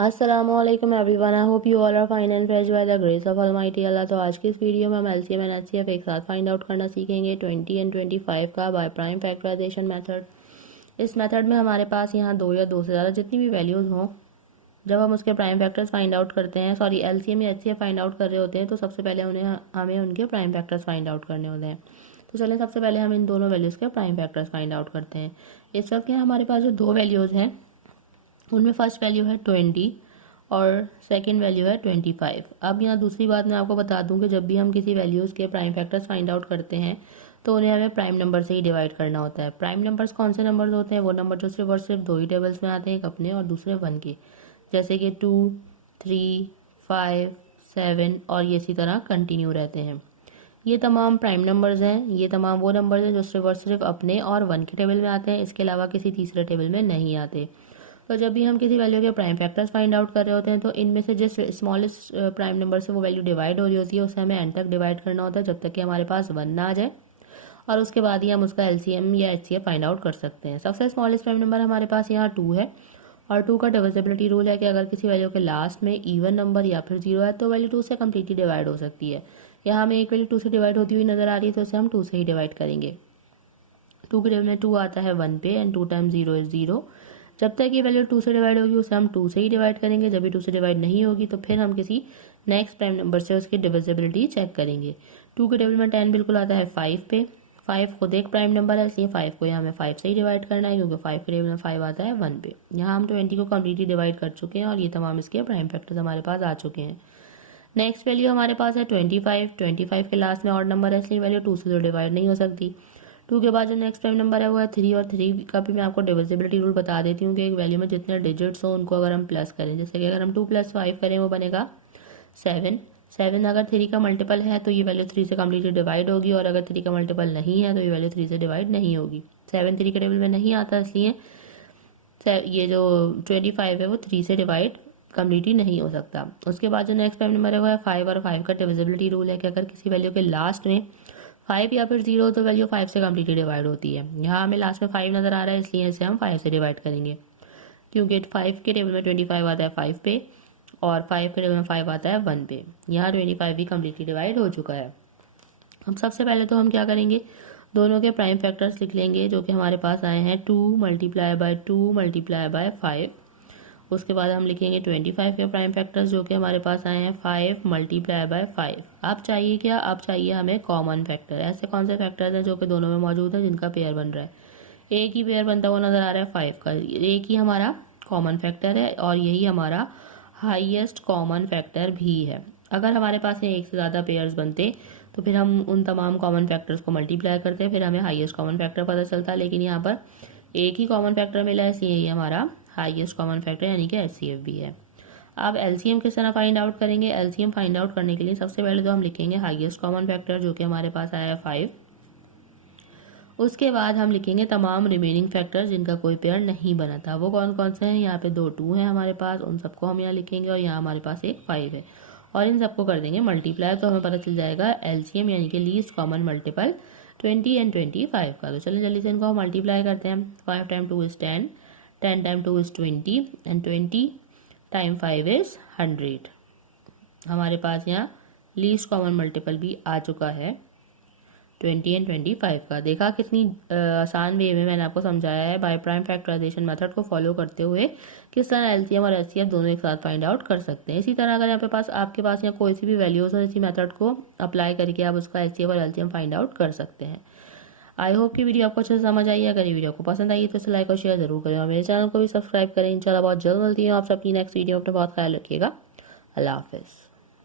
अस्सलामुअलैकुम everyone, I hope you all are fine and fresh by the grace of almighty Allah. तो आज की इस वीडियो में हम एलसीएम एंड एचसीएफ एक साथ फाइंड आउट करना सीखेंगे 20 एंड 25 का बाय प्राइम फैक्टराइजेशन मेथड। इस मेथड में हमारे पास यहाँ दो या दो से ज़्यादा जितनी भी वैल्यूज़ हों, जब हम उसके प्राइम फैक्टर्स फाइंड आउट करते हैं, सॉरी एलसीएम या एचसीएफ फाइंड आउट कर रहे होते हैं, तो सबसे पहले हमें उनके प्राइम फैक्टर्स फाइंड आउट करने होते हैं। तो चलें सबसे पहले हम इन दोनों वैल्यूज़ के प्राइम फैक्टर्स फाइंड आउट करते हैं। इस वक्त यहाँ हमारे पास जो दो वैल्यूज़ हैं उनमें फर्स्ट वैल्यू है 20 और सेकंड वैल्यू है 25। अब यहाँ दूसरी बात मैं आपको बता दूं कि जब भी हम किसी वैल्यूज़ के प्राइम फैक्टर्स फाइंड आउट करते हैं तो उन्हें हमें प्राइम नंबर से ही डिवाइड करना होता है। प्राइम नंबर्स कौन से नंबर्स होते हैं? वो नंबर जो सिर्फ और सिर्फ दो ही टेबल्स में आते हैं, एक अपने और दूसरे वन के, जैसे कि 2, 3, 5, 7 और ये इसी तरह कंटिन्यू रहते हैं। ये तमाम प्राइम नंबर्स हैं। ये तमाम वो नंबर्स हैं जो सिर्फ और सिर्फ अपने और वन के टेबल में आते हैं, इसके अलावा किसी तीसरे टेबल में नहीं आते। तो जब भी हम किसी वैल्यू के प्राइम फैक्टर्स फाइंड आउट कर रहे होते हैं तो इनमें से जिस स्मॉलेस्ट प्राइम नंबर से वो वैल्यू डिवाइड हो रही होती है उसे हमें एन तक डिवाइड करना होता है, जब तक कि हमारे पास वन ना आ जाए, और उसके बाद ही हम उसका एलसीएम या एचसीएफ फाइंड आउट कर सकते हैं। सबसे स्मॉलेस्ट प्राइम नंबर हमारे पास यहाँ 2 है, और 2 का डिविजिबिलिटी रूल है कि अगर किसी वैल्यू के लास्ट में इवन नंबर या फिर 0 है तो वैल्यू 2 से कम्प्लीटली डिवाइड हो सकती है। यहाँ हमें एक वैल्यू 2 से डिवाइड होती हुई नजर आ रही है, तो उसे हम 2 से ही डिवाइड करेंगे। 2 के टेबल में 2 आता है 1 पे, एंड 2 टाइम्स 0 इज 0। जब तक ये वैल्यू 2 से डिवाइड होगी उसे हम 2 से ही डिवाइड करेंगे। जब भी 2 से डिवाइड नहीं होगी तो फिर हम किसी नेक्स्ट प्राइम नंबर से उसकी डिविजिबिलिटी चेक करेंगे। 2 के टेबल में 10 बिल्कुल आता है 5 पे। 5 खुद एक प्राइम नंबर है, इसलिए 5 को यहाँ हमें 5 से ही डिवाइड करना है, क्योंकि 5 के टेबल में 5 आता है 1 पे। यहाँ हम 20 को कम्प्लीटली डिवाइड कर चुके हैं और ये तमाम इसके प्राइम फैक्टर्स हमारे पास आ चुके हैं। नेक्स्ट वैल्यू हमारे पास है 25। 25 के लास्ट में ऑड नंबर है, इसलिए वैल्यू 2 से तो डिवाइड नहीं हो सकती। 2 के बाद जो नेक्स्ट प्राइम नंबर है वो है 3, और 3 का भी मैं आपको डिविजिबिलिटी रूल बता देती हूँ कि एक वैल्यू में जितने डिजिट्स हो उनको अगर हम प्लस करें, जैसे कि अगर हम 2 + 5 करें वो बनेगा 7। 7 अगर 3 का मल्टीपल है तो ये वैल्यू 3 से कम्प्लीटली डिवाइड होगी, और अगर 3 का मल्टीपल नहीं है तो ये वैल्यू 3 से डिवाइड नहीं होगी। 7 3 के टेबल में नहीं आता, इसलिए ये जो 25 है वो 3 से डिवाइड कम्प्लीटली नहीं हो सकता। उसके बाद जो नेक्स्ट प्राइम नंबर है वो है 5, और 5 का डिविजिबिलिटी रूल है कि अगर किसी वैल्यू के लास्ट में 5 या फिर 0 तो वैल्यू 5 से कम्प्लीटली डिवाइड होती है। यहाँ हमें लास्ट में 5 नजर आ रहा है, इसलिए इसे हम 5 से डिवाइड करेंगे, क्योंकि 5 के टेबल में 25 आता है 5 पे, और 5 के टेबल में 5 आता है 1 पे। यहाँ 25 भी कम्प्लीटली डिवाइड हो चुका है। अब सबसे पहले तो हम क्या करेंगे, दोनों के प्राइम फैक्टर्स लिख लेंगे जो कि हमारे पास आए हैं 2 × 2 × 5। उसके बाद हम लिखेंगे 25 के प्राइम फैक्टर्स जो कि हमारे पास आए हैं 5 × 5। अब चाहिए क्या? अब चाहिए हमें कॉमन फैक्टर। ऐसे कौन से फैक्टर्स हैं जो कि दोनों में मौजूद है जिनका पेयर बन रहा है? एक ही पेयर बनता हुआ नजर आ रहा है 5 का, एक ही हमारा कॉमन फैक्टर है और यही हमारा हाईएस्ट कॉमन फैक्टर भी है। अगर हमारे पास एक से ज़्यादा पेयर्स बनते तो फिर हम उन तमाम कॉमन फैक्टर्स को मल्टीप्लाई करते हैं, फिर हमें हाईएस्ट कॉमन फैक्टर पता चलता है, लेकिन यहाँ पर एक ही कॉमन फैक्टर मिला है, इसलिए ये हमारा हाईएस्ट कॉमन फैक्टर यानी कि एचसीएफ भी है। अब एलसीएम किस तरह फाइंड आउट करेंगे? एलसीएम फाइंड आउट करने के लिए सबसे पहले तो हम लिखेंगे हाईएस्ट कॉमन फैक्टर जो कि हमारे पास आया है 5। उसके बाद हम लिखेंगे तमाम रिमेनिंग फैक्टर्स जिनका कोई पेयर नहीं बना था। वो कौन कौन से हैं? यहाँ पे 2 2 हैं हमारे पास, उन सबको हम यहाँ लिखेंगे, और यहाँ हमारे पास एक 5 है, और इन सबको कर देंगे मल्टीप्लाई, तो हमें पता चल जाएगा एलसीएम यानी कि लीस्ट कॉमन मल्टीपल 20 एंड 25 का। तो चलिए जल्दी से इनको हम मल्टीप्लाई करते हैं। 5 × 2 = 10, 10 × 2 = 20, एंड 20 × 5 = 100। हमारे पास यहाँ लीस्ट कॉमन मल्टीपल भी आ चुका है 20 एंड 25 का। देखा कितनी आसान वे में मैंने आपको समझाया है बाय प्राइम फैक्टराइजेशन मेथड को फॉलो करते हुए किस तरह एलसीएम और एचसीएफ दोनों एक साथ फाइंड आउट कर सकते हैं। इसी तरह अगर यहाँ पे आपके पास या कोई सी भी वैल्यूज हो, इसी मेथड को अप्लाई करके आप उसका एचसीएफ और एलसीएम फाइंड आउट कर सकते हैं। आई होप कि वीडियो आपको अच्छे से समझ आई है। अगर ये वीडियो आपको पसंद आई तो इसे लाइक और शेयर जरूर करें, और मेरे चैनल को भी सब्सक्राइब करें। इंशाल्लाह बहुत जल्द मिलती हूँ आप सबकी नेक्स्ट वीडियो। अपना बहुत ख्याल रखिएगा। अल्लाह हाफिज़।